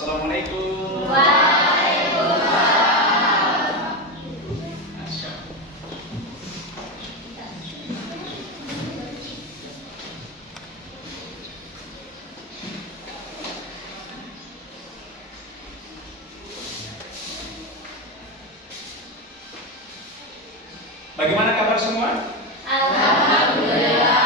Assalamualaikum. Masya Allah. Bagaimana kabar semua? Alhamdulillah.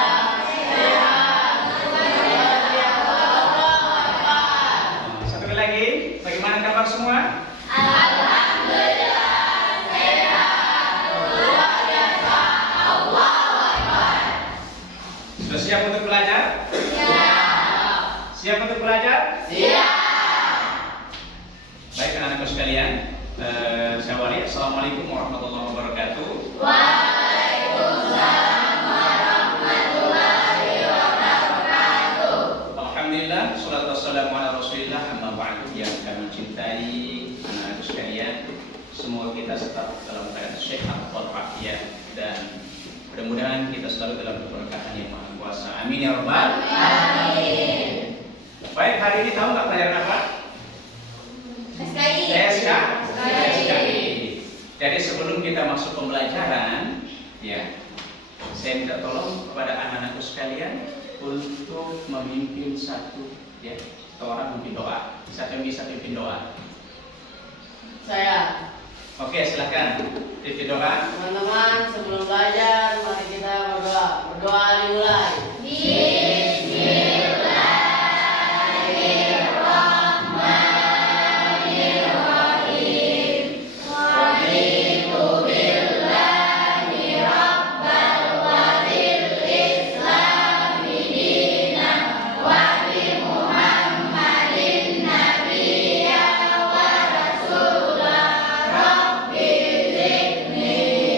Satu kali lagi, bagaimana kabar semua? Alhamdulillah. Sehat. Luar biasa. Allahu Akbar. Sudah siap untuk belajar? Siap. Siap untuk belajar? Siap. Baik anak-anakku sekalian, saya awali. Assalamualaikum warahmatullahi wabarakatuh. Waalaikumsalam warahmatullahi wabarakatuh. Alhamdulillah, salatu wassalamu ala rasulillah, amma ba'du. Yang kami cintai anak-anakku sekalian, semoga kita tetap dalam keadaan sehat walafiat dan mudah-mudahan kita selalu dalam keberkahan yang maha kuasa. Amin ya rabbal Amin. Baik, hari ini tahu nggak pelajaran apa? SKI. SKI. Jadi sebelum kita masuk pembelajaran, ya, saya minta tolong kepada anak-anakku sekalian untuk memimpin satu, ya, satu orang memimpin doa. Siapa yang bisa pimpin doa? Saya. Oke, silakan pimpin doa. Teman-teman, sebelum belajar mari kita berdoa. Berdoa dimulai. Bismillahirrahmanirrahim. Raditu billahi rabbal wa bil islami dinan wa bi Muhammadin nabiyya wa rasulah. Rabbi zidni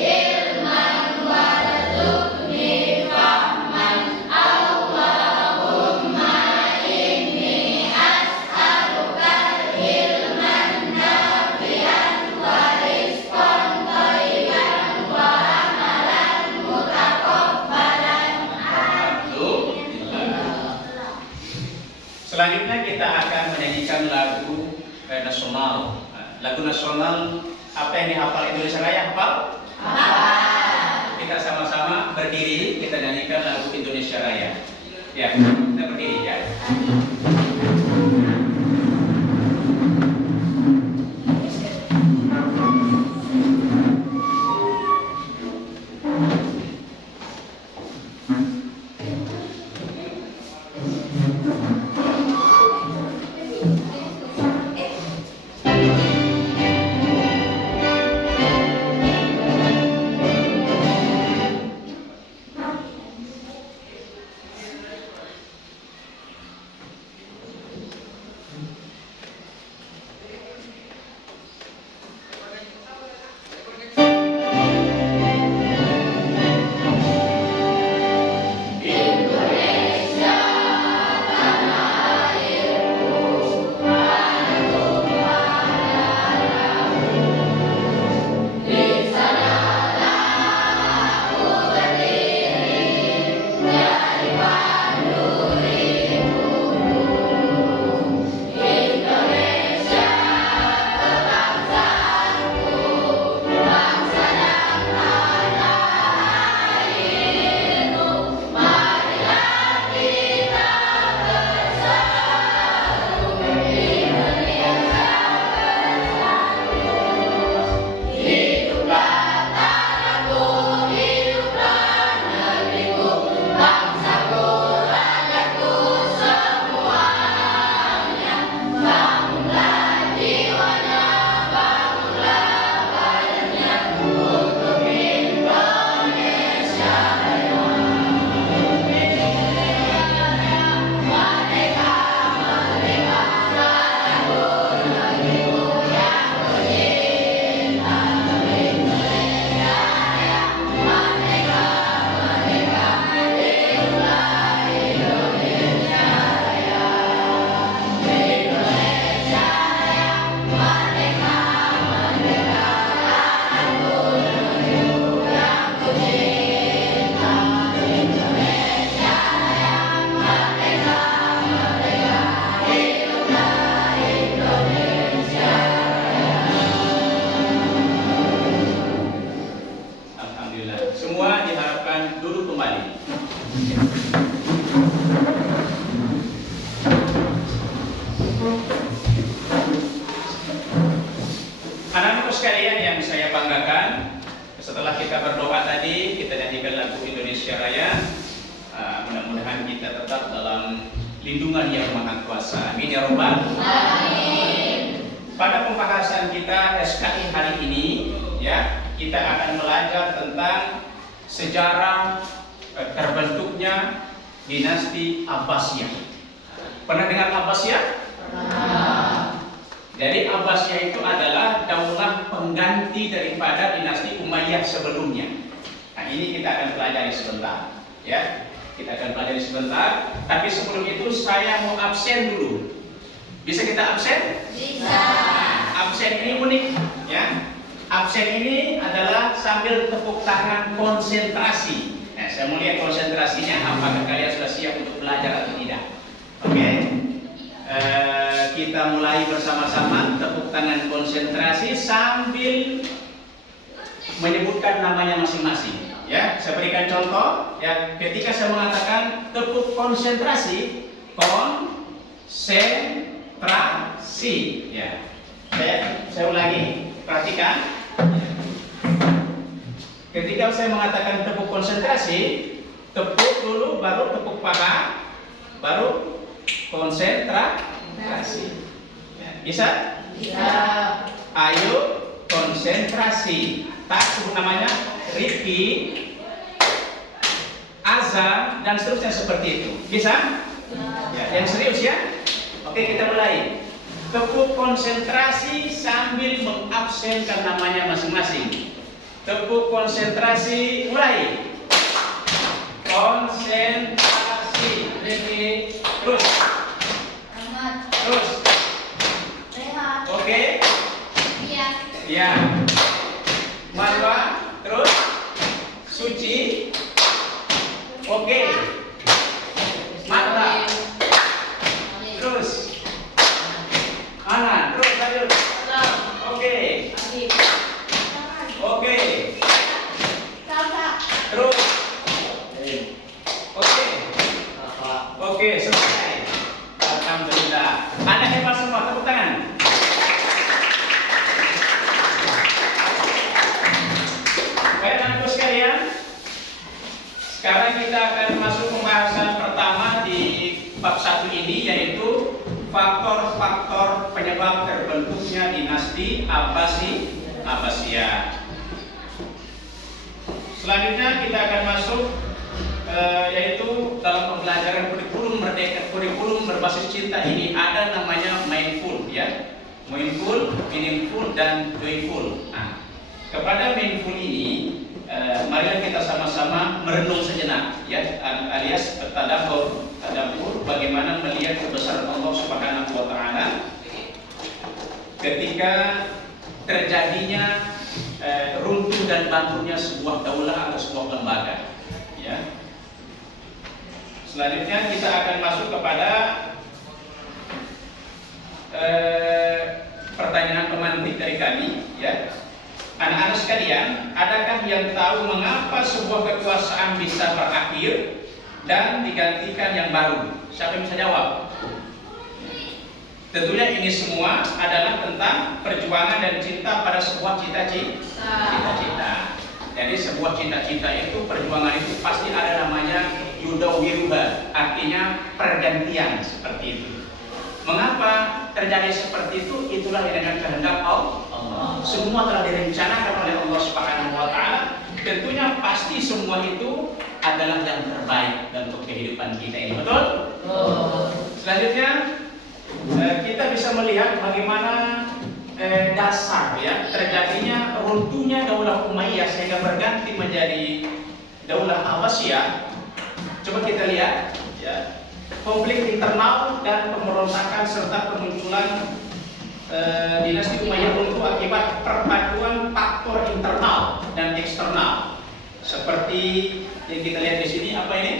ilman warzuqni fahman. Allahumma inni as'alukal ilman nafi'an wa rizqan thayyiban wa amalan mutaqabbalan. Alhamdulillah. Selanjutnya kita akan menyanyikan lagu nasional. Lagu nasional apa yang dihafal Indonesia Raya? Hafal? Kita sama-sama berdiri, kita nyanyikan lagu Indonesia Raya. Ya, kita berdiri ya. Indonesia tanah airku, banggakan, setelah kita berdoa tadi, kita nyanyikan lagu Indonesia Raya. Mudah-mudahan kita tetap dalam lindungan yang Maha Kuasa. Amin ya Rabbal Alamin. Pada pembahasan kita SKI hari ini, ya, kita akan belajar tentang sejarah terbentuknya dinasti Abbasiyah. Pernah dengar Abbasiyah? Jadi Abbasiyah itu adalah daulah pengganti daripada dinasti Umayyah sebelumnya. Nah, ini kita akan pelajari sebentar, ya. Kita akan pelajari sebentar, tapi sebelum itu saya mau absen dulu. Bisa kita absen? Bisa. Absen ini unik, ya. Absen ini adalah sambil tepuk tangan konsentrasi. Nah, saya mau lihat konsentrasinya, apakah kalian sudah siap untuk belajar atau tidak? Oke. Kita mulai bersama-sama tepuk tangan konsentrasi sambil menyebutkan namanya masing-masing. Ya, saya berikan contoh. Ya, ketika saya mengatakan tepuk konsentrasi, konsentrasi. Ya, saya ulangi. Perhatikan. Ketika saya mengatakan tepuk konsentrasi, tepuk dulu, baru tepuk paha, baru konsentrasi. Ya, bisa? Bisa. Ayo konsentrasi. Tak sebut namanya Rifki, Azam, dan seterusnya seperti itu. Bisa? Ya, yang serius ya? Oke, kita mulai. Tepuk konsentrasi sambil mengabsenkan namanya masing-masing. Tepuk konsentrasi, mulai. Konsentrasi. Rifki, terus. Ahmad. Terus. Rehat. Oke. Iya. Ya. Marwa, terus. Suci. Oke. Marwa. Terus. Ana, terus lanjut. Oke. Oke. Salsa. Terus. Oke. Oke, selesai. Alhamdulillah. Anda hebat semua, tepuk tangan. Baik anak-anakku sekalian, sekarang kita akan masuk pembahasan pertama di bab 1 ini, yaitu faktor-faktor penyebab terbentuknya dinasti Abbasiyah. Selanjutnya kita akan masuk yaitu dalam pembelajaran kurikulum merdeka, kurikulum berbasis cinta ini ada namanya mindful, ya, mindful, meaningful, dan joyful. Nah, kepada mindful ini, marilah kita sama-sama merenung sejenak, ya, alias tadabbur, bagaimana melihat kebesaran Allah Subhanahu wa Ta'ala ketika terjadinya runtuh dan bangkrutnya sebuah daulah atau sebuah lembaga, ya. Selanjutnya kita akan masuk kepada pertanyaan pemantik dari kami, ya. Anak-anak sekalian, adakah yang tahu mengapa sebuah kekuasaan bisa berakhir dan digantikan yang baru? Siapa yang bisa jawab? Tentunya ini semua adalah tentang perjuangan dan cinta pada sebuah cita-cita. Jadi sebuah cita-cita itu, perjuangan itu pasti ada namanya yudawiruha, artinya pergantian, seperti itu. Mengapa terjadi seperti itu? Itulah yang dengan kehendak Allah. Semua telah direncanakan oleh Allah Subhanahu wa Ta'ala. Tentunya pasti semua itu adalah yang terbaik untuk kehidupan kita ini. Betul? Selanjutnya kita bisa melihat bagaimana dasar, ya, terjadinya runtuhnya daulah Umayyah sehingga berganti menjadi daulah Abbasiyah. Coba kita lihat, ya, konflik internal dan pemberontakan serta kemunculan dinasti Umayyah runtuh akibat perpaduan faktor internal dan eksternal. Seperti yang kita lihat di sini, apa ini?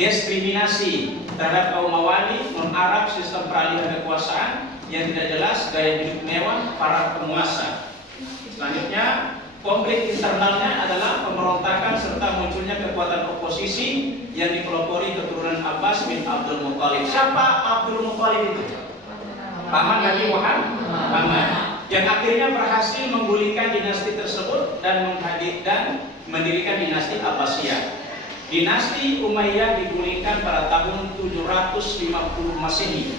Diskriminasi terhadap kaum Mawali, non-Arab, sistem peralihan kekuasaan yang tidak jelas, gaya hidup mewah para penguasa. Selanjutnya, konflik internalnya adalah pemberontakan serta munculnya kekuatan oposisi yang dipelopori keturunan Abbas bin Abdul Muthalib. Siapa Abdul Muthalib itu? Paman Nabi Muhammad. yang akhirnya berhasil menggulingkan dinasti tersebut dan mendirikan dinasti Abbasiyah. Dinasti Umayyah digulingkan pada tahun 750 Masehi.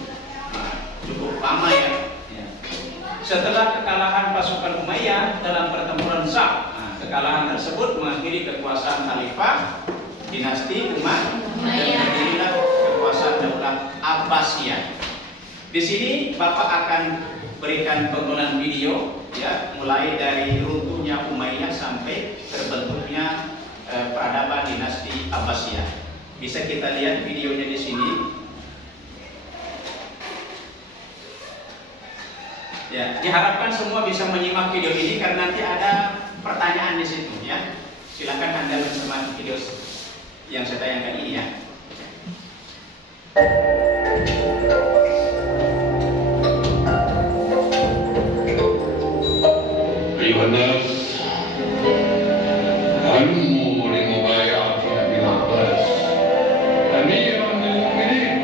Nah, cukup lama ya. Setelah kekalahan pasukan Umayyah dalam pertempuran Zab, kekalahan tersebut mengakhiri kekuasaan Khalifah dinasti Umayyah dan berdirilah kekuasaan Daulah Abbasiyah. Di sini Bapak akan berikan tontonan video ya, mulai dari runtuhnya Umayyah sampai terbentuknya peradaban dinasti Abbasiyah. Bisa kita lihat videonya di sini. Ya, diharapkan semua bisa menyimak video ini karena nanti ada pertanyaan di situ ya. Silakan Anda mencermati video yang saya tayangkan ini ya. أيها الناس هلموا لمبايعة أبي العباس أميرا للمؤمنين.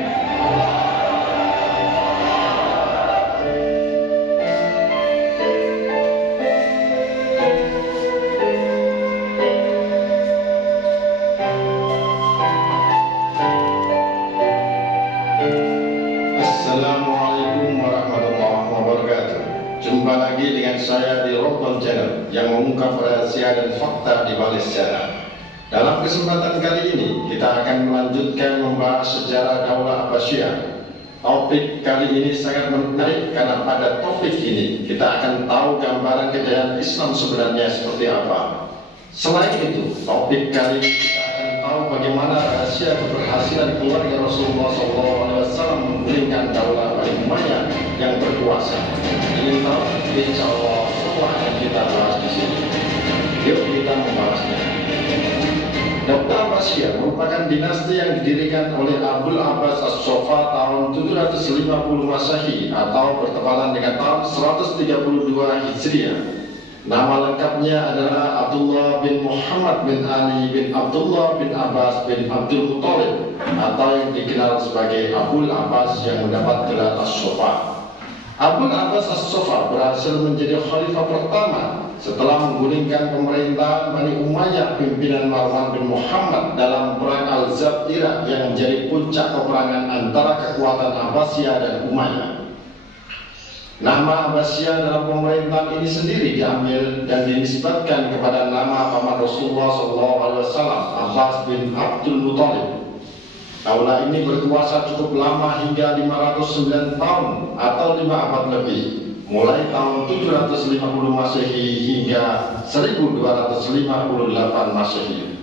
Assalamualaikum warahmatullahi wabarakatuh. Jumpa lagi dengan saya di Rockton Channel yang mengungkap rahasia dan fakta di balik sejarah. Dalam kesempatan kali ini kita akan melanjutkan membahas sejarah Daulah Abbasiyah. Topik kali ini sangat menarik karena pada topik ini kita akan tahu gambaran kejayaan Islam sebenarnya seperti apa. Selain itu, topik kali ini kita akan tahu bagaimana rahasia keberhasilan keluarga Rasulullah SAW menggulingkan Daulah Bani Umayyah yang berkuasa. Ini tahu, insya Allah semua akan kita bahas di sini. Yuk kita membahasnya. Daulah Abbasiyah merupakan dinasti yang didirikan oleh Abul Abbas As-Soffa tahun 750 Masehi atau bertepatan dengan tahun 132 Hijriah. Nama lengkapnya adalah Abdullah bin Muhammad bin Ali bin Abdullah bin Abbas bin Abdul Muttalib atau yang dikenal sebagai Abul Abbas yang mendapat gelar As-Soffa. Abul Abbas As-Soffa berhasil menjadi khalifah pertama setelah menggulingkan pemerintahan Bani Umayyah pimpinan Marwan bin Muhammad dalam perang Al-Zab Irak yang menjadi puncak peperangan antara kekuatan Abbasiyah dan Umayyah. Nama Abbasiyah dalam pemerintahan ini sendiri diambil dan dinisbatkan kepada nama paman Rasulullah SAW, Abbas bin Abdul Muttalib. Daulah ini berkuasa cukup lama hingga 509 tahun atau 5 abad lebih, mulai tahun 750 Masehi hingga 1258 Masehi.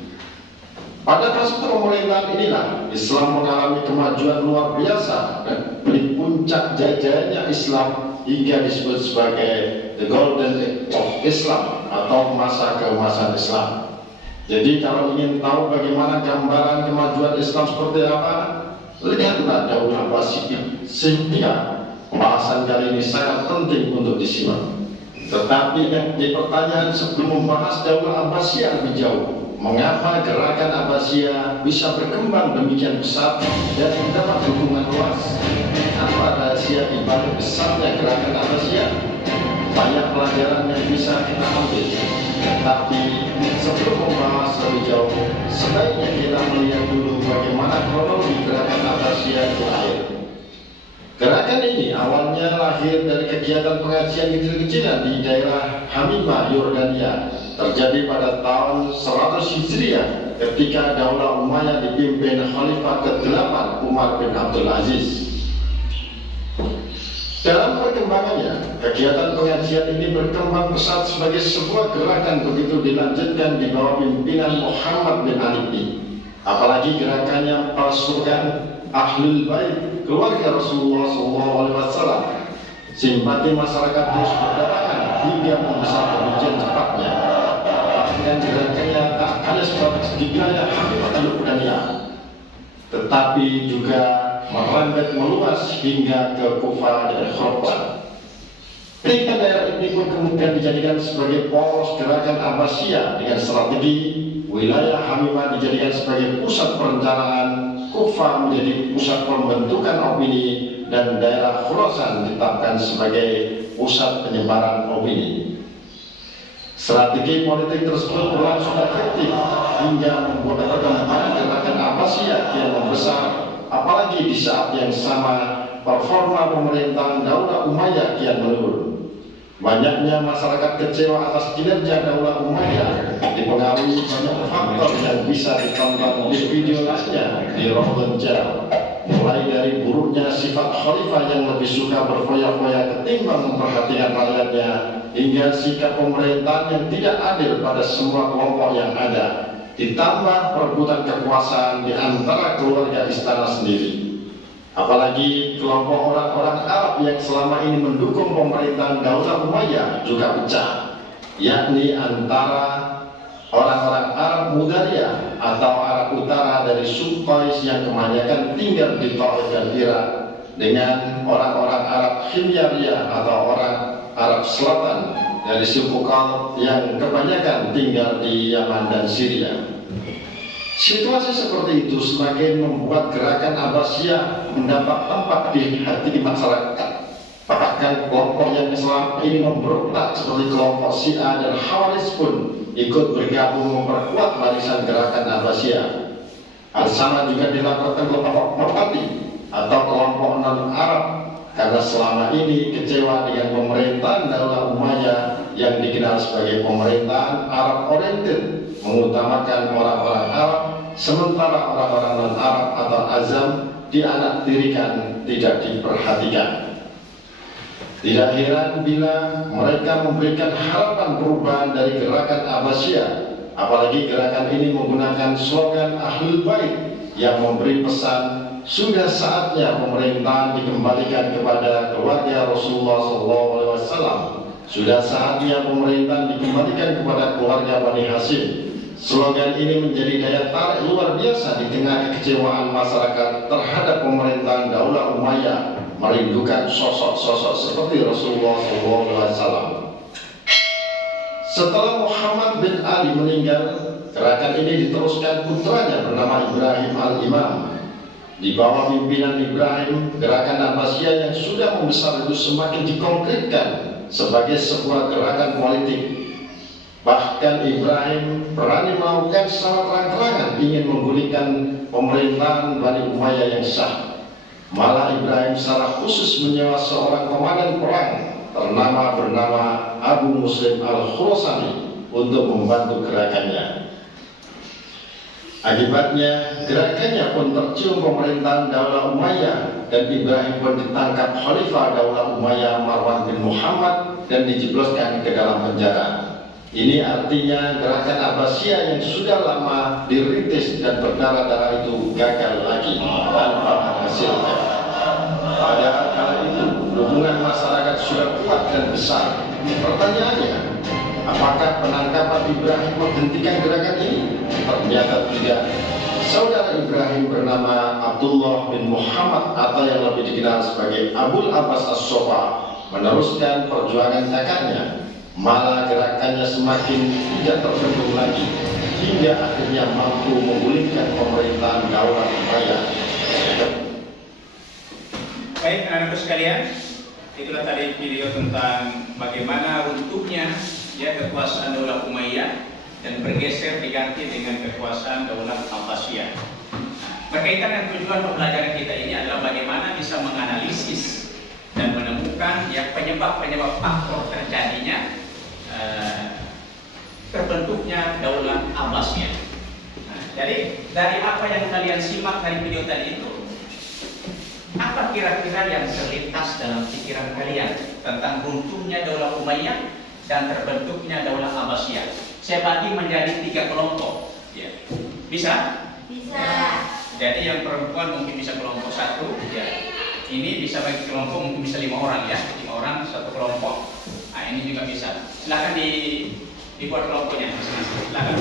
Pada fase pemerintahan inilah Islam mengalami kemajuan luar biasa dan di puncak jaya-jayanya Islam hingga disebut sebagai The Golden Age of Islam atau masa keemasan Islam. Jadi kalau ingin tahu bagaimana gambaran kemajuan Islam seperti apa, lihatlah Daulah Abbasiyah. Sehingga pembahasan kali ini sangat penting untuk disimak. Tetapi yang di pertanyaan sebelum membahas Daulah Abbasiyah lebih jauh, mengapa gerakan Abbasiyah bisa berkembang demikian besar dan mendapat dukungan luas? Apa rahasia di balik besarnya gerakan Abbasiyah? Banyak pelajaran yang bisa kita ambil. Tetapi sebelum membahas lebih jauh, sebaiknya kita melihat dulu bagaimana kronologi gerakan Abbasiyah itu lahir. Gerakan ini awalnya lahir dari kegiatan pengajian kecil-kecilan di daerah Hamimah, Yordania, terjadi pada tahun 100 Hijriah ketika Daulah Umayyah dipimpin Khalifah ke-8 Umar bin Abdul Aziz. Dalam perkembangannya, kegiatan pengajian ini berkembang pesat sebagai sebuah gerakan begitu dilanjutkan di bawah pimpinan Muhammad bin Ali. Apalagi gerakannya pasukan Ahlul Bait, keluarga Rasulullah SAW. Simpati masyarakat terus berdatangan hingga membesar demikian cepatnya. Dan gerakannya tak hanya sebatas di wilayah Hamimah Yordania, tetapi juga merambat meluas hingga ke Kufah dan Khurasan. Tiga daerah ini pun kemudian dijadikan sebagai poros gerakan Abbasiyah dengan strategi wilayah Hamimah dijadikan sebagai pusat perencanaan, Kufah menjadi pusat pembentukan opini, dan daerah Khurasan ditetapkan sebagai pusat penyebaran opini. Strategi politik tersebut berlangsung efektif hingga membuat perkembangan gerakan Abbasiyah yang membesar, apalagi di saat yang sama performa pemerintahan Daulah Umayyah kian menurun. Banyaknya masyarakat kecewa atas kinerja Daulah Umayyah dipengaruhi banyak faktor yang bisa ditonton di video lainnya di Ramadan Channel, mulai dari buruknya sifat khalifah yang lebih suka berfoya-foya ketimbang memperhatikan rakyatnya, hingga sikap pemerintahan yang tidak adil pada semua kelompok yang ada, ditambah perebutan kekuasaan di antara keluarga istana sendiri. Apalagi kelompok orang-orang Arab yang selama ini mendukung pemerintahan Daulah Umayyah juga pecah, yakni antara orang-orang Arab Mudariyah atau Arab Utara dari suku Qais yang kebanyakan tinggal di Taif dan Irak, dengan orang-orang Arab Himyariyah atau orang Arab Selatan dari suku Qalt yang kebanyakan tinggal di Yaman dan Syria. Situasi seperti itu semakin membuat gerakan Abbasiyah mendapat tempat di hati masyarakat. Bahkan kelompok yang selama ini memberontak seperti kelompok Syiah dan Khawarij pun ikut bergabung memperkuat barisan gerakan Abbasiyah. Hal sama juga dilakukan kelompok Murtadi atau kelompok non-Arab, karena selama ini kecewa dengan pemerintahan Daulah Umayyah yang dikenal sebagai pemerintahan Arab oriented, mengutamakan orang-orang Arab, sementara orang-orang non-Arab atau Azam dianaktirikan, tidak diperhatikan. Tidak heran bila mereka memberikan harapan perubahan dari gerakan Abbasiyah, apalagi gerakan ini menggunakan slogan Ahlul Bait yang memberi pesan sudah saatnya pemerintahan dikembalikan kepada keluarga Rasulullah SAW. Sudah saatnya pemerintahan dikembalikan kepada keluarga Bani Hashim. Slogan ini menjadi daya tarik luar biasa di tengah kekecewaan masyarakat terhadap pemerintahan Daulah Umayyah, merindukan sosok-sosok seperti Rasulullah SAW. Setelah Muhammad bin Ali meninggal, gerakan ini diteruskan putranya bernama Ibrahim al-Imam. Di bawah pimpinan Ibrahim, gerakan Abbasiyah yang sudah membesar itu semakin dikonkretkan sebagai sebuah gerakan politik. Bahkan Ibrahim berani melakukan secara terang-terangan ingin menggulingkan pemerintahan Bani Umayyah yang sah. Malah Ibrahim secara khusus menyewa seorang komandan perang bernama Abu Muslim al-Khurasani untuk membantu gerakannya. Akibatnya gerakannya pun tercium pemerintahan Daulah Umayyah, dan Ibrahim pun ditangkap Khalifah Daulah Umayyah Marwan bin Muhammad dan dijebloskan ke dalam penjara. Ini artinya gerakan Abbasiyah yang sudah lama dirintis dan berdarah-darah itu gagal lagi tanpa menghasilkan. Pada kala itu dukungan masyarakat sudah kuat dan besar. Pertanyaannya, apakah penangkapan Ibrahim menghentikan gerakan ini? Ternyata tidak. Saudara Ibrahim bernama Abdullah bin Muhammad atau yang lebih dikenal sebagai Abul Abbas As-Sofa meneruskan perjuangan kakaknya. Malah gerakannya semakin tidak terbendung lagi, hingga akhirnya mampu menggulingkan pemerintahan Daulah Umayyah. Baik, anak-anakku sekalian, itulah tadi video tentang bagaimana runtuhnya kekuasaan Daulah Umayyah dan bergeser diganti dengan kekuasaan Daulah Abbasiyah. Berkaitan dengan tujuan pembelajaran kita ini adalah bagaimana bisa menganalisis dan menemukan penyebab-penyebab faktor terjadinya terbentuknya Daulah Abbasiyah. Jadi dari apa yang kalian simak dari video tadi itu, apa kira-kira yang terlintas dalam pikiran kalian tentang runtuhnya Daulah Umayyah dan terbentuknya Daulah Abbasiyah? Saya bagi menjadi 3 kelompok. Ya. Bisa? Bisa. Jadi yang perempuan mungkin bisa kelompok 1. Ya. Ini bisa bagi kelompok mungkin bisa 5 orang ya, 5 orang 1 kelompok. Nah ini juga bisa. Silakan dibuat kelompoknya masing-masing. Silakan.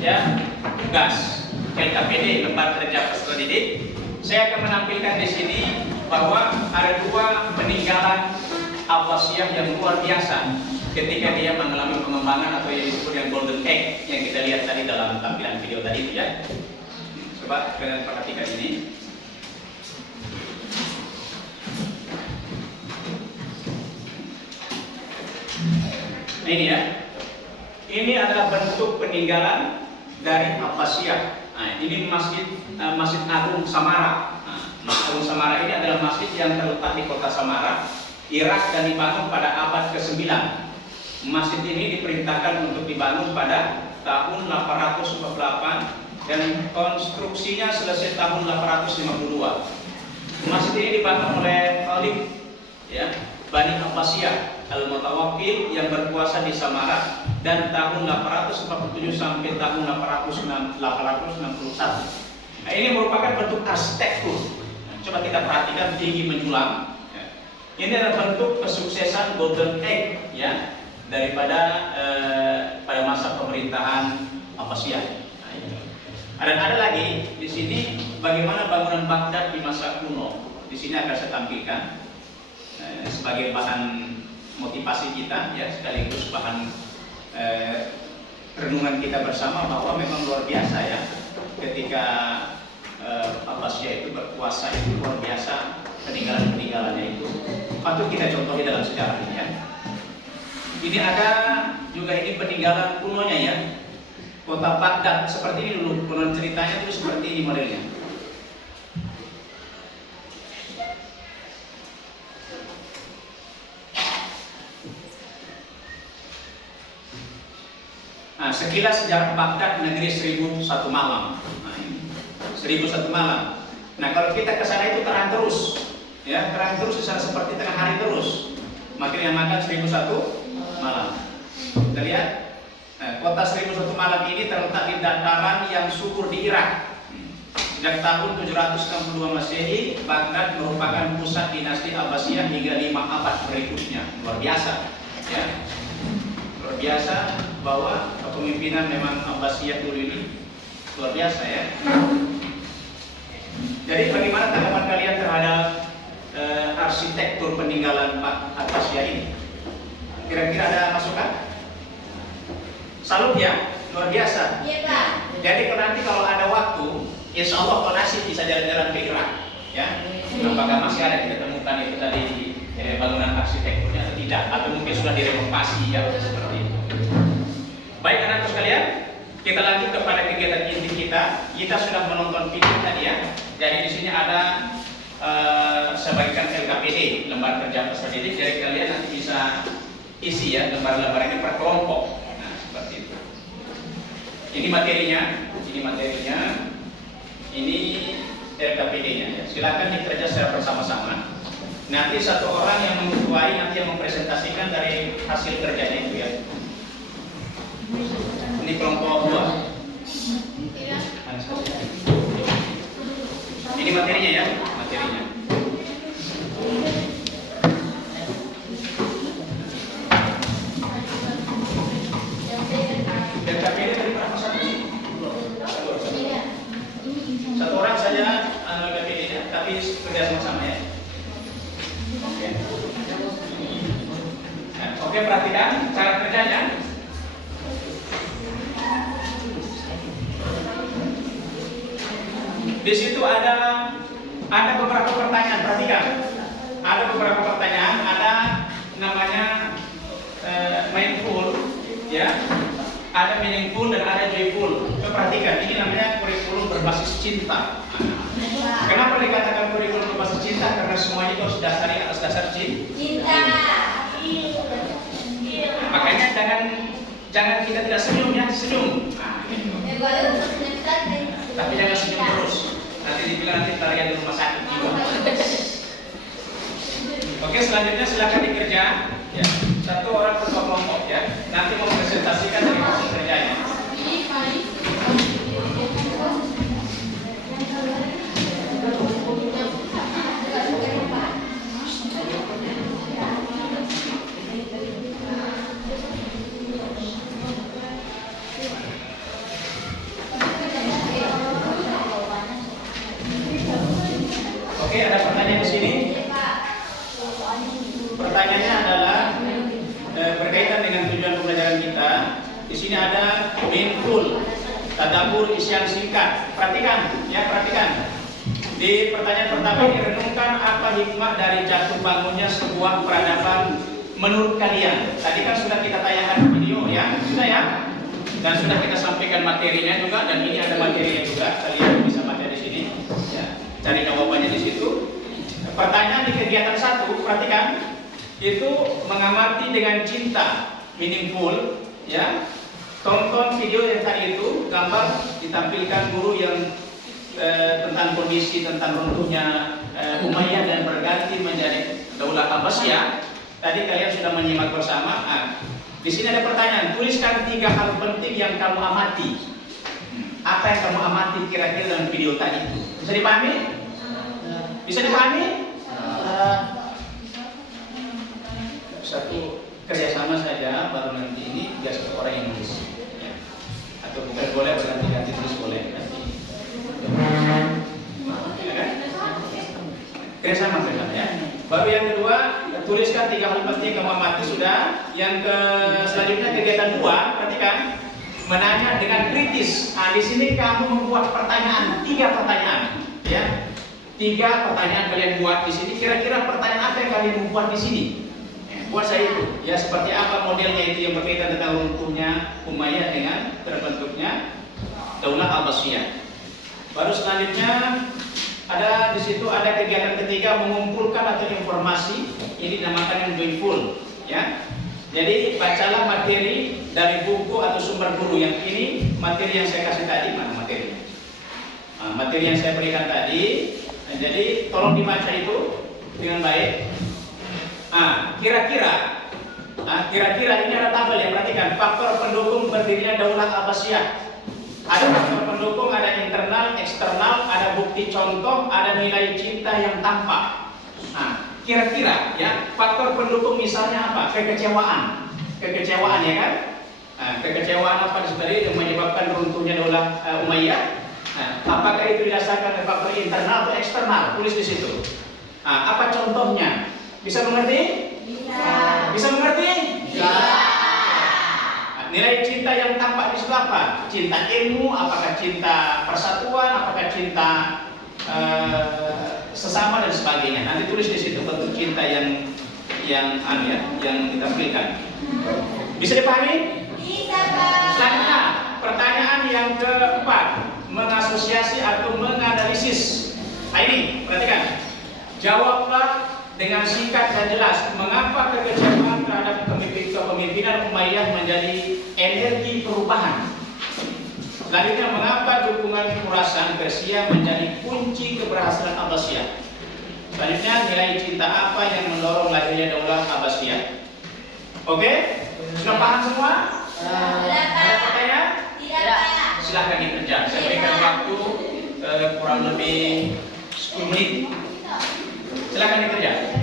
ya tugas LKPD lembar kerja peserta didik. Saya akan menampilkan di sini bahwa ada dua peninggalan Abbasiyah yang luar biasa ketika dia mengalami pengembangan atau yang disebut yang golden egg yang kita lihat tadi dalam tampilan video tadi itu ya. Coba kalian perhatikan ini. Nah, ini ya. Ini adalah bentuk peninggalan dari Abbasiyah. Nah, ini Masjid Agung Samara. Nah, Masjid Agung Samara ini adalah masjid yang terletak di kota Samara, Irak, dan dibangun pada abad ke-9. Masjid ini diperintahkan untuk dibangun pada tahun 848 dan konstruksinya selesai tahun 852. Masjid ini dibangun oleh Khalid ya, Bani Abbasiyah Al-Mutawakkil yang berkuasa di Samara dan tahun 847 sampai tahun 861. Nah, ini merupakan bentuk arsitektur. Nah, coba kita perhatikan tinggi menjulang. Ya. Ini adalah bentuk kesuksesan golden egg ya daripada pada masa pemerintahan Abbasiyah. Nah, dan ada lagi di sini bagaimana bangunan Baghdad di masa kuno. Di sini akan saya tampilkan sebagai bahan motivasi kita ya, sekaligus bahan renungan kita bersama bahwa memang luar biasa ya ketika Abbasiyah itu berkuasa, itu luar biasa peninggalan-peninggalannya itu patut kita contohi dalam sejarah ini ya. Ini ada juga ini peninggalan kunonya ya, kota Baghdad seperti ini dulu, konon ceritanya itu seperti ini modelnya. Nah, sekilas sejarah Baghdad, negeri 1001 malam. Nah, ini 1001 malam. Nah, kalau kita ke sana itu terang terus, ya terang terus di sana seperti tengah hari terus. Makin yang makan 1001 malam. Kita lihat, nah, kota 1001 malam ini terletak di dataran yang subur di Irak. Sejak tahun 762 Masehi, Baghdad merupakan pusat dinasti Abbasiyah hingga 5 abad berikutnya. Luar biasa, ya. Luar biasa bahwa kepemimpinan memang Abbasiyah dulu ini luar biasa ya. Jadi bagaimana tanggapan kalian terhadap arsitektur peninggalan Abbasiyah ini? Kira-kira ada masukan? Salut ya, luar biasa. Iya Pak. Jadi nanti kalau ada waktu, insya Allah kalau nasib bisa jalan-jalan ke Irak, ya. Apakah masih ada kita temukan itu tadi bangunan arsitekturnya atau tidak? Atau mungkin sudah direnovasi ya seperti itu. Baik anak-anak sekalian, kita lanjut kepada kegiatan inti kita. Kita sudah menonton video tadi ya. Jadi di sini ada sebagian LKPD, lembar kerja peserta didik. Jadi kalian nanti bisa isi ya lembar-lembar ini per kelompok. Nah seperti itu. Ini materinya, ini LKPD-nya. Ya. Silakan dikerja secara bersama-sama. Nanti satu orang yang mengetuai, nanti yang mempresentasikan dari hasil kerjanya itu ya. Ini kelompok 2. Ini materinya ya, materinya. LKPD tadi berapa satu sih? Satu orang saja LKPD-nya, tapi kerja sama-sama ya. Oke. Nah, oke, perhatikan cara kerjanya. Di situ ada beberapa pertanyaan, perhatikan. Ada beberapa pertanyaan, ada namanya mindful, ya. Ada meaningful dan ada joyful. Coba perhatikan, ini namanya kurikulum berbasis cinta. Kenapa dikatakan kurikulum berbasis cinta? Karena semuanya itu harus dasari atas dasar cinta. Makanya jangan kita tidak senyum ya, senyum. Tapi jangan senyum terus. Nanti dibilang nanti tarian di rumah sakit jiwa. Oke, selanjutnya silakan dikerja. Ya, satu orang per kelompok ya. Nanti mau presentasikan dari hasil kerjanya. sini ada meaningful, tadabbur isian singkat. Perhatikan, ya perhatikan. Di pertanyaan pertama ini, renungkan apa hikmah dari jatuh bangunnya sebuah peradaban menurut kalian. Tadi kan sudah kita tayangkan video ya, sudah ya. Dan sudah kita sampaikan materinya juga, dan ini ada materinya juga. Kalian bisa baca di sini. Ya, cari jawabannya di situ. Pertanyaan di kegiatan 1, perhatikan, itu mengamati dengan cinta, meaningful, ya. Tonton video yang tadi itu, gambar ditampilkan guru yang tentang kondisi, tentang runtuhnya Umayyah dan berganti menjadi Daulah Abbasiyah. Tadi kalian sudah menyimak bersama. Di sini ada pertanyaan, tuliskan 3 hal penting yang kamu amati. Apa yang kamu amati kira-kira dalam video tadi itu? Bisa dipahami? Bisa dipahami? Satu kerjasama saja, baru nanti ini biar satu orang yang nulis. Ya. Atau bukan boleh berganti-ganti tulis boleh nanti. Ya kan? Kerjasama ya. Baru yang kedua, tuliskan 3 hal penting yang kamu amati sudah. Yang selanjutnya kegiatan 2, perhatikan, menanya dengan kritis. Di sini kamu membuat pertanyaan, 3 pertanyaan, ya. 3 pertanyaan kalian buat di sini. Kira-kira pertanyaan apa yang kalian membuat di sini? Buat saya itu, ya seperti apa modelnya itu yang berkaitan tentang runtuhnya Umayyah dengan terbentuknya Daulah Abbasiyah. Baru selanjutnya ada di situ ada kegiatan ketiga, mengumpulkan atau informasi, ini dinamakan yang joyful, ya. Jadi bacalah materi dari buku atau sumber guru. Yang ini materi yang saya kasih tadi, mana materinya? Materi yang saya berikan tadi. Jadi tolong dibaca itu dengan baik. Kira-kira ini ada tabel ya, perhatikan faktor pendukung berdirinya Daulah Abbasiyah. Ada faktor pendukung, ada internal, eksternal, ada bukti contoh, ada nilai cinta yang tampak. Kira-kira ya faktor pendukung misalnya apa? Kekecewaan ya kan? Kekecewaan apa sebenarnya yang menyebabkan runtuhnya Daulah Umayyah? Apakah itu didasarkan dari faktor internal atau eksternal? Tulis di situ. Apa contohnya? Bisa mengerti? Bisa mengerti? Nilai cinta yang tampak di situ apa? Cinta ilmu, apakah cinta persatuan, apakah cinta sesama dan sebagainya. Nanti tulis di situ bentuk cinta yang ditampilkan. Bisa dipahami? Bisa, Pak. Selanjutnya, pertanyaan yang keempat, mengasosiasi atau menganalisis. Ini perhatikan. Jawablah dengan singkat dan jelas, mengapa kekecewaan terhadap kepemimpinan Umayyah menjadi energi perubahan. Selanjutnya, mengapa dukungan Khurasan Persia menjadi kunci keberhasilan Abbasiyah. Selanjutnya, nilai cinta apa yang mendorong lahirnya Daulah Abbasiyah. Oke? Sudah paham semua? Ada pertanyaan? Tidak. Silahkan dikerja. Saya berikan waktu kurang lebih 10 menit. Silahkan dikerja.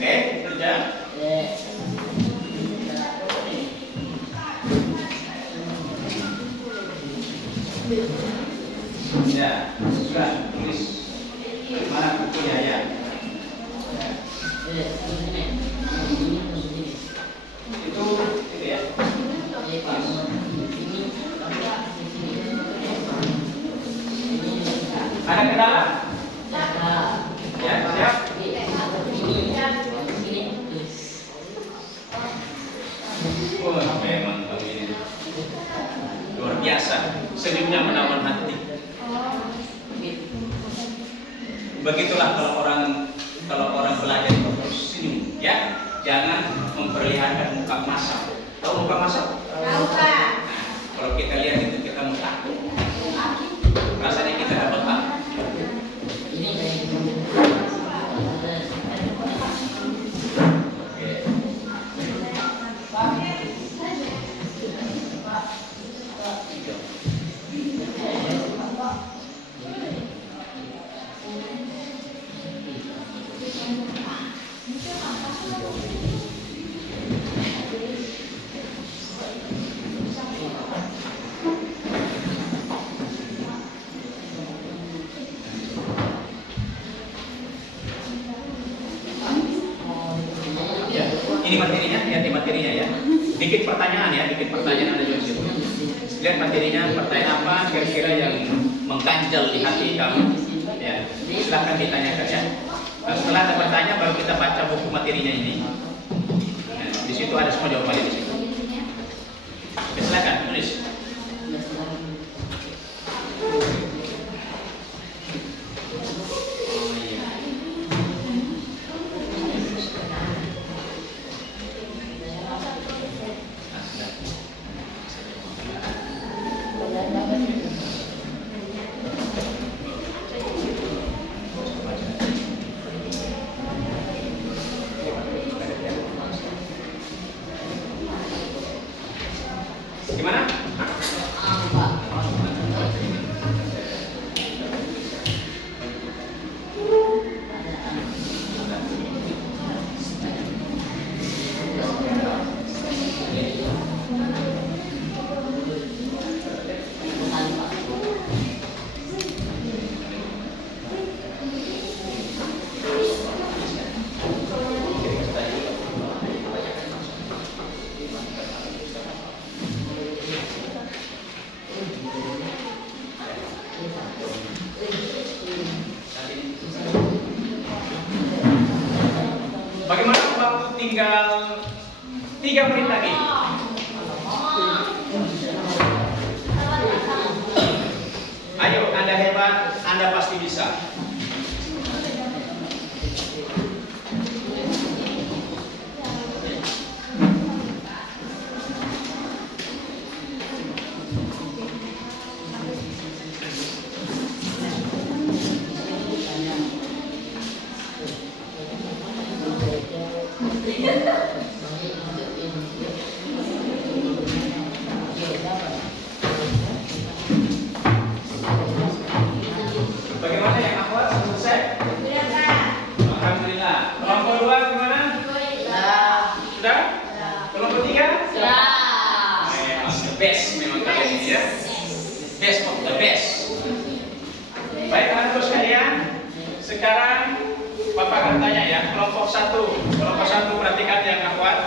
Oke, kerja. Ya, sudah tulis. Mana bukunya ya? Itu ya. Ada kendala? senyumnya menawan hati. Begitulah kalau orang belajar itu harus senyum, ya. Jangan memperlihatkan muka masam. Tahu muka masam? Tahu, Pak. Kalau kita lihat itu kita mau takut. Rasanya kita dapat apa? Ini materinya, lihat di materinya ya. Dikit pertanyaan ada di situ. Lihat materinya, pertanyaan apa kira-kira yang mengganjal di hati kamu? Ya, silahkan ditanyakan ya. Nah, setelah ada bertanya, baru kita baca buku materinya ini. Nah, di situ ada semua jawabannya di situ. Oke, silakan tulis. Gimana? Bagaimana waktu tinggal 3 menit lagi? Ayo, Anda hebat, Anda pasti bisa. Bagaimana yang akhwat? Selesai? Sudah, Pak. Alhamdulillah. Kelompok 2 gimana? Sudah? Kelompok 3? Sudah. Memang the best memang kalian ini ya. Best of the best. Baik teman-teman sekalian, sekarang Bapak akan tanya ya, kelompok 1. Kelompok 1 perhatikan yang akhwat.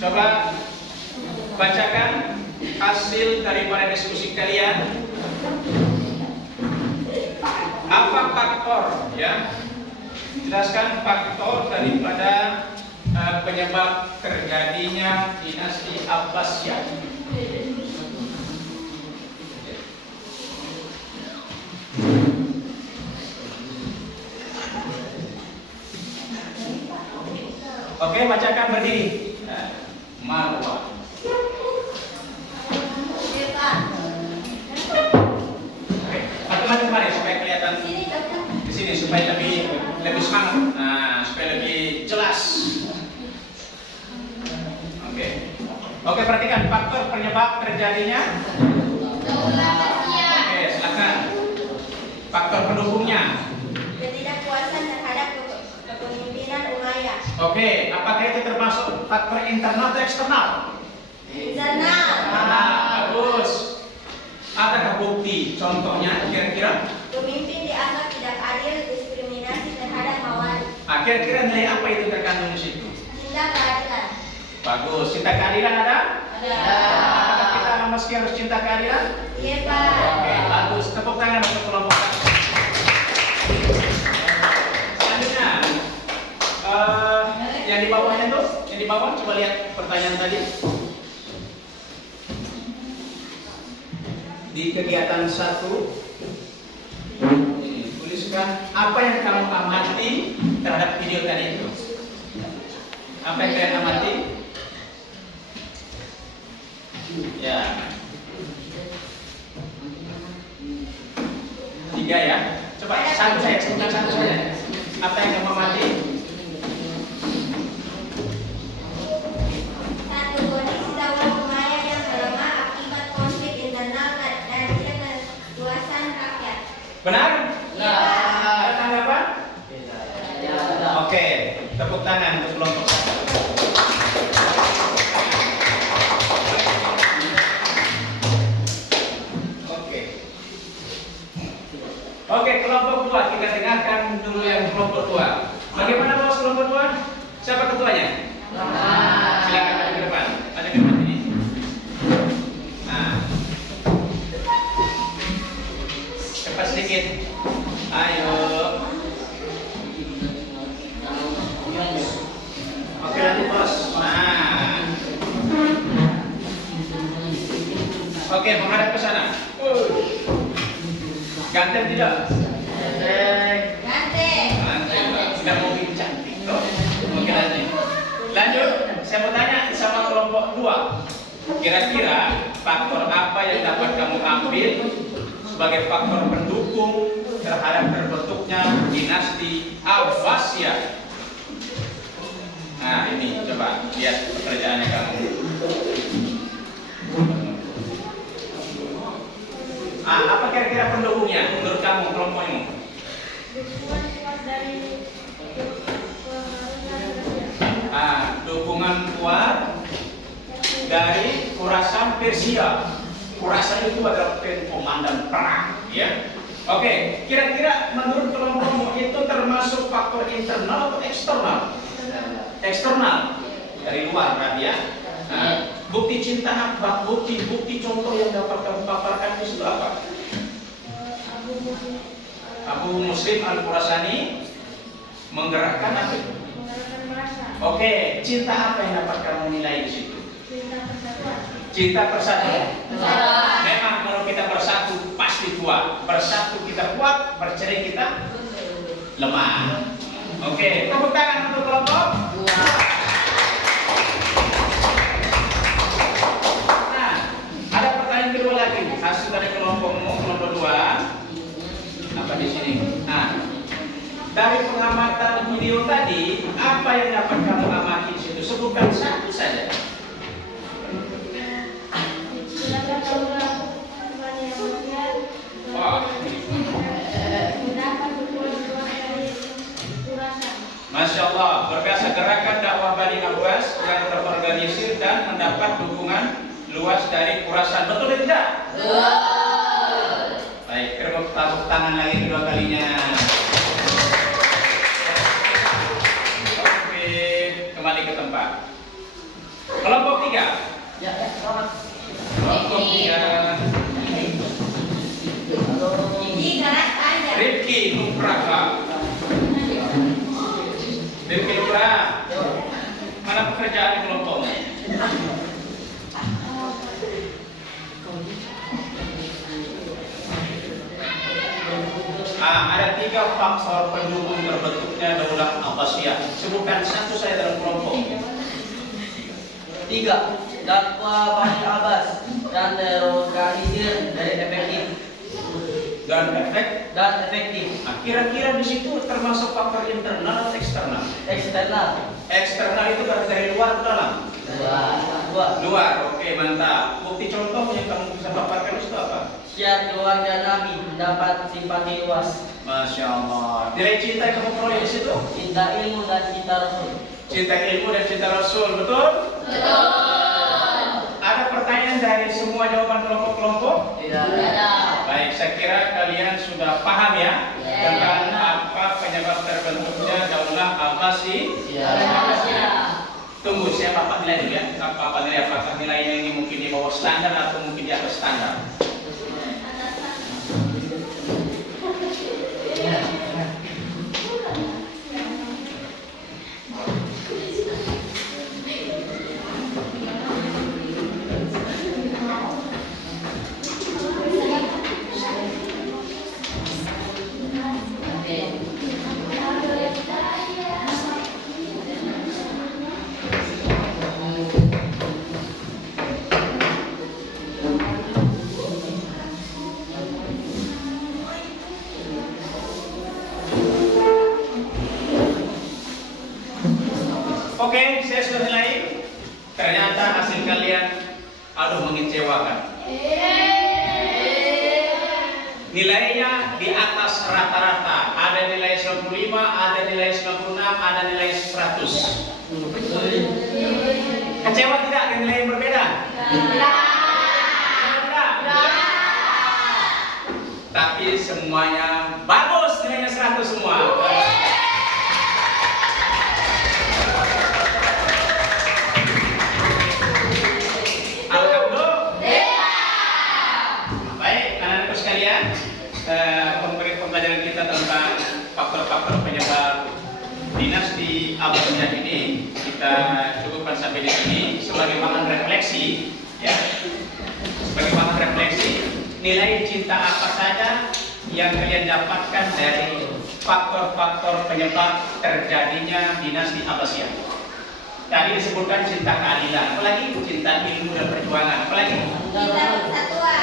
Coba bacakan hasil daripada diskusi kalian. Apa faktor ya? Jelaskan faktor daripada penyebab terjadinya dinasti Abbasiyah. Oke, bacakan berdiri. Marwah. Oke, mari supaya kelihatan di sini supaya lebih semangat. Nah, supaya lebih jelas. Oke, perhatikan faktor penyebab terjadinya. Oke, silakan. Faktor pendukungnya. Ketidakpuasan terhadap kepemimpinan Umayyah. Oke, apakah itu termasuk faktor internal atau eksternal? Internal. Bagus. Adakah bukti? Contohnya, kira-kira? Pemimpin dianggap tidak adil, diskriminasi terhadap Hawari. Kira-kira nilai apa itu terkandung di situ? Cinta keadilan. Bagus. Cinta keadilan ada? Ada. Apakah kita meski harus cinta keadilan? Iya, Pak. Oke, bagus. Tepuk tangan untuk kelompok satu. Selanjutnya, yang di bawahnya tuh, yang di bawah coba lihat pertanyaan tadi. di kegiatan 1 tuliskan apa yang kamu amati terhadap video tadi itu. Apa yang kalian amati? Ya. 3 ya. Coba satu saya sebutkan satu saja. Apa yang kamu amati? Satu, kondisi daulah Umayyah yang melemah akibat konflik internal dan tidak keluasan rakyat. Benar? Ya. Ada tanggapan? Ya. Oke, tepuk tangan untuk kelompok 1. Oke, kelompok 2 kita dengarkan dulu yang kelompok 2. Bagaimana bos kelompok 2? Siapa ketuanya? Silakan ada ke depan. Ada ke depan ini. Nah, cepat sedikit. Ayo. Oke, lanjut bos. Nah. Oke, menghadap ke sana. Ganteng tidak? Ganteng. Ganteng, Pak. Sudah mau bikin cantik toh? Oke, lanjut. Saya mau tanya sama kelompok 2. Kira-kira faktor apa yang dapat kamu ambil sebagai faktor pendukung terhadap terbentuknya dinasti Abbasiyah? Nah, ini coba lihat pekerjaannya kamu. Apa kira-kira pendukungnya menurut kamu kelompokmu? Dukungan kuat dari Khurasan Persia. Khurasan itu adalah komandan perang, ya. Oke, kira-kira menurut kelompokmu itu termasuk faktor internal atau eksternal? Eksternal, dari luar berarti ya. Bukti cinta apa? Bukti contoh yang dapat kamu paparkan di situ apa? Abu Muslim Al-Khurasani menggerakkan apa? Oke, cinta apa yang dapat kamu nilai di situ? Cinta persatuan. Memang kalau kita bersatu pasti kuat. Bersatu kita kuat, bercerai kita lemah. Oke, tepuk tangan untuk kelompok. Nah, ada pertanyaan kedua lagi. Hasil dari kelompokmu, kelompok 2. Apa di sini? Nah, dari pengamatan video tadi, apa yang dapat kamu amati di situ? Sebutkan satu saja. Wah. Masya Allah, berkasa gerakan dakwah Bani Abbas yang terorganisir dan mendapat dukungan luas dari Khurasan. Betul tidak? Baik, tepuk tangan lagi kedua kalinya. Oke, kembali ke tempat. Kelompok 3. Ya, selamat. Kelompok 3. Jadi garis panjang. Rifki Nupraka. Rifki Nupraka. Mana pekerjaan di kelompoknya? Ada 3 faktor pendukung terbentuknya Daulah Abbasiyah. Sebutkan satu saya dalam kelompok. 3. Dakwah Bani Abbas dan terorganisir dari efektif. Kira-kira di situ termasuk faktor internal atau eksternal? Eksternal. Eksternal itu dari luar atau dalam? Luar. Oke, mantap. Bukti contoh yang kamu bisa paparkan itu apa? Syiar keluarga Nabi mendapat simpati luas. Masya Allah. Nilai cinta yang kamu peroleh di situ? Cinta ilmu dan cinta Rasul. Cinta ilmu dan cinta Rasul, betul? Betul. Ada pertanyaan dari semua jawaban kelompok-kelompok? Tidak ada. Baik, saya kira kalian sudah paham ya tentang apa penyebab terbentuknya Daulah Abbasiyah. Tunggu, saya papak nilai dulu ya. Apa nilai, apakah nilainya ini mungkin di bawah standar atau mungkin di atas standar? sekalian, aduh mengecewakan. Nilainya di atas rata-rata. Ada nilai 95, ada nilai 96, ada nilai 100. Kecewa tidak dengan nilai yang berbeda? Tidak. Tapi semuanya bagus, nilainya 100 semua. Pembelajaran kita tentang faktor-faktor penyebab dinasti Abbasiyah ini kita cukupkan sampai di sini sebagai bahan refleksi, ya. Sebagai bahan refleksi, nilai cinta apa saja yang kalian dapatkan dari faktor-faktor penyebab terjadinya dinasti Abbasiyah. Tadi disebutkan cinta keadilan, apalagi cinta ilmu dan perjuangan, apalagi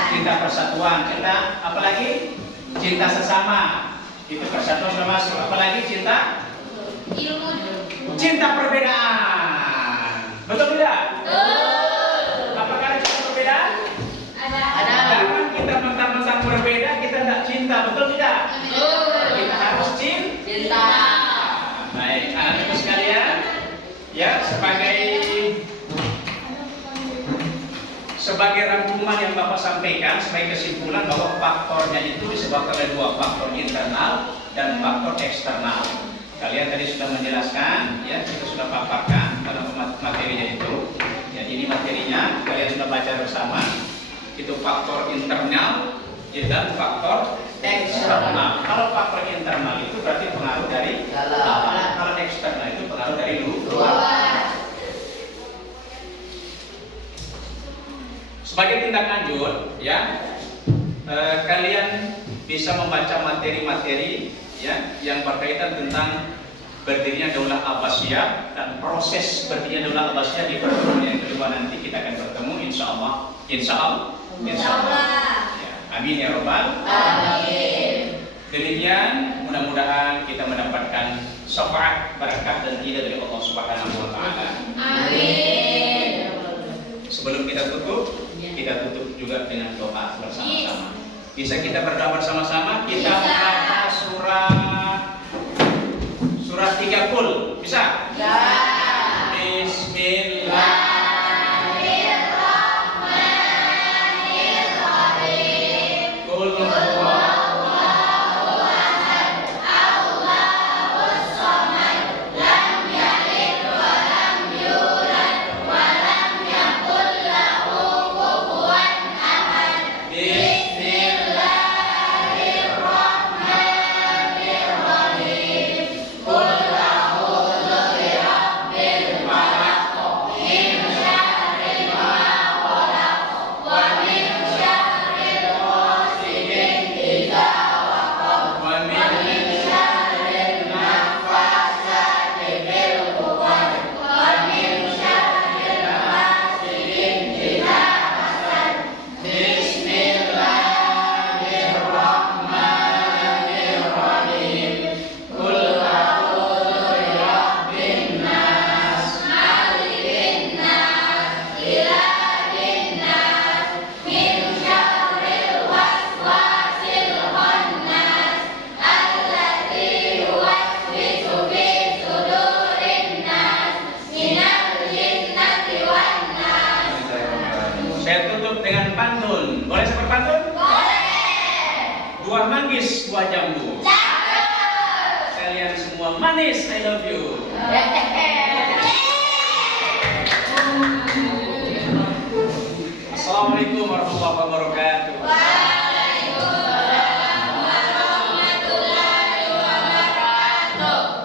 cinta persatuan, cinta apalagi cinta sesama, itu persatuan sudah masuk. Apalagi cinta ilmu, cinta perbedaan, betul tidak? Apakah ada cinta perbedaan? Ada. Jangan kita mentang-mentang berbeda kita tidak cinta, betul tidak? Kita harus cinta. Baik, anak-anakku sekalian, ya, sebagai rangkuman yang Bapak sampaikan, sebagai kesimpulan bahwa faktornya itu disebabkan oleh dua faktor, internal dan faktor eksternal. Kalian tadi sudah menjelaskan, ya, kita sudah paparkan dalam materinya itu. Ya, ini materinya kalian sudah baca bersama. Itu faktor internal, ya, dan faktor eksternal. Kalau faktor internal itu berarti pengaruh dari dalam. Kalau eksternal itu pengaruh dari luar. Sebagai tindak lanjut, ya, kalian bisa membaca materi-materi, ya, yang berkaitan tentang berdirinya Daulah Abbasiyah dan proses berdirinya Daulah Abbasiyah di pertemuan yang kedua nanti kita akan bertemu, insya Allah. Ya, amin ya robbal alamin. Demikian, mudah-mudahan kita mendapatkan syafaat, berkah dan hidayah dari Allah Subhanahu wa taala. Amin. Sebelum kita tutup juga dengan doa bersama-sama. Bisa kita berdoa bersama-sama? Kita membaca surat 30. Bisa? Bisa. Bismillahirrahmanirrahim. Qul huwallahu ahad, Allahus samad, lam yalid wa lam yulad wa lam yakul lahu kufuwan ahad. Bismillahirrahmanirrahim. Qul a'udzu birabbil falaq, min syarri ma khalaq, wa min syarril ghasidin idza waqab, wa min syarril naffasati fil 'uqad, wa min syarril hasidin idza hasad. Bismillahirrahmanirrahim. Qul a'udzu birabbin nas, malikin nas, ilahin nas, min syarril waswasil khannas, alladzi yuwaswisu fi sudurin nas, minal jinnati wan nas. Saya tutup dengan pantun. Boleh saya berpantun? Boleh. Dua manggis, dua jambu. Kalian semua manis, I love you. Assalamualaikum warahmatullahi wabarakatuh.